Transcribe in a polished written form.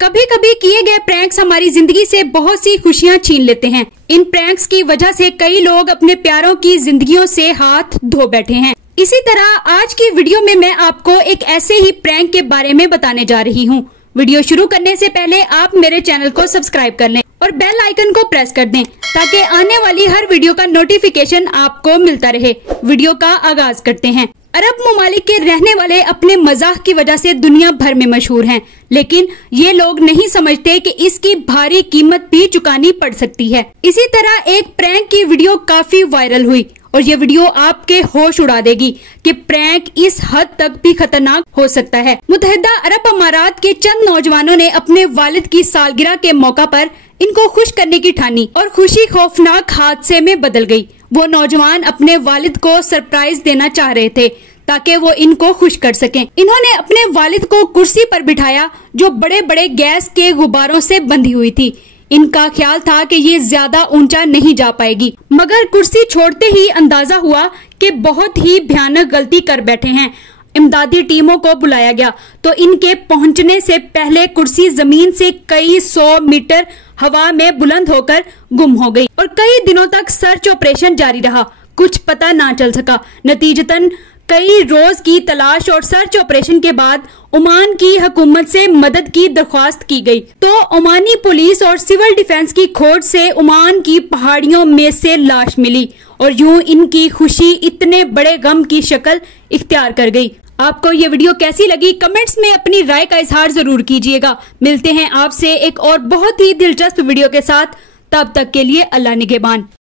कभी कभी किए गए प्रैंक्स हमारी जिंदगी से बहुत सी खुशियां छीन लेते हैं। इन प्रैंक्स की वजह से कई लोग अपने प्यारों की जिंदगियों से हाथ धो बैठे हैं। इसी तरह आज की वीडियो में मैं आपको एक ऐसे ही प्रैंक के बारे में बताने जा रही हूँ। वीडियो शुरू करने से पहले आप मेरे चैनल को सब्सक्राइब कर लें और बेल आइकन को प्रेस कर दें ताकि आने वाली हर वीडियो का नोटिफिकेशन आपको मिलता रहे। वीडियो का आगाज करते हैं। अरब ममालिक के रहने वाले अपने मजाक की वजह से दुनिया भर में मशहूर हैं, लेकिन ये लोग नहीं समझते कि इसकी भारी कीमत भी चुकानी पड़ सकती है। इसी तरह एक प्रैंक की वीडियो काफी वायरल हुई और ये वीडियो आपके होश उड़ा देगी कि प्रैंक इस हद तक भी खतरनाक हो सकता है। मुत्तहिदा अरब अमारात के चंद नौजवानों ने अपने वालिद की सालगिरह के मौका पर इनको खुश करने की ठानी और खुशी खौफनाक हादसे में बदल गई। वो नौजवान अपने वालिद को सरप्राइज देना चाह रहे थे ताकि वो इनको खुश कर सकें। इन्होंने अपने वालिद को कुर्सी पर बिठाया जो बड़े बड़े गैस के गुब्बारों से बंधी हुई थी। इनका ख्याल था कि ये ज्यादा ऊंचा नहीं जा पाएगी, मगर कुर्सी छोड़ते ही अंदाजा हुआ कि बहुत ही भयानक गलती कर बैठे हैं। इमदादी टीमों को बुलाया गया तो इनके पहुंचने से पहले कुर्सी जमीन से कई 100 मीटर हवा में बुलंद होकर गुम हो गई और कई दिनों तक सर्च ऑपरेशन जारी रहा। कुछ पता ना चल सका। नतीजतन कई रोज की तलाश और सर्च ऑपरेशन के बाद ओमान की हुकूमत से मदद की दरख्वास्त की गई तो ओमानी पुलिस और सिविल डिफेंस की खोज से ओमान की पहाड़ियों में से लाश मिली और यूं इनकी खुशी इतने बड़े गम की शक्ल इख्तियार कर गई। आपको ये वीडियो कैसी लगी कमेंट्स में अपनी राय का इजहार जरूर कीजिएगा। मिलते हैं आपसे एक और बहुत ही दिलचस्प वीडियो के साथ। तब तक के लिए अल्लाह निगहबान।